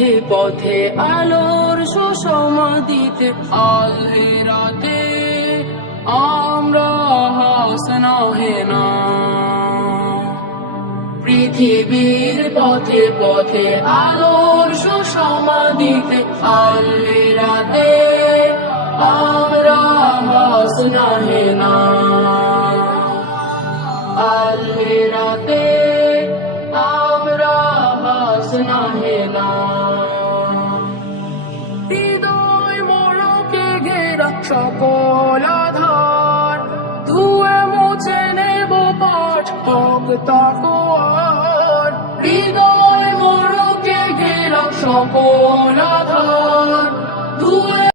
পথে পথে আলোর সুষমা দিতে আল হেরাতে আমরা হাসনা হেনা। পৃথিবীর পথে পথে আলোর সুষমা দিতে আল হেরাতে আমরা হাসনা হেনা। আল হেরাতে আমরা হাসনা হেনা। হৃদয় মোড়কে ঘেরা সকল আধার ধুয়ে মুছে নেব পাঠ হক তাকওয়ার। হৃদয় মোড়কে ঘেরা সকল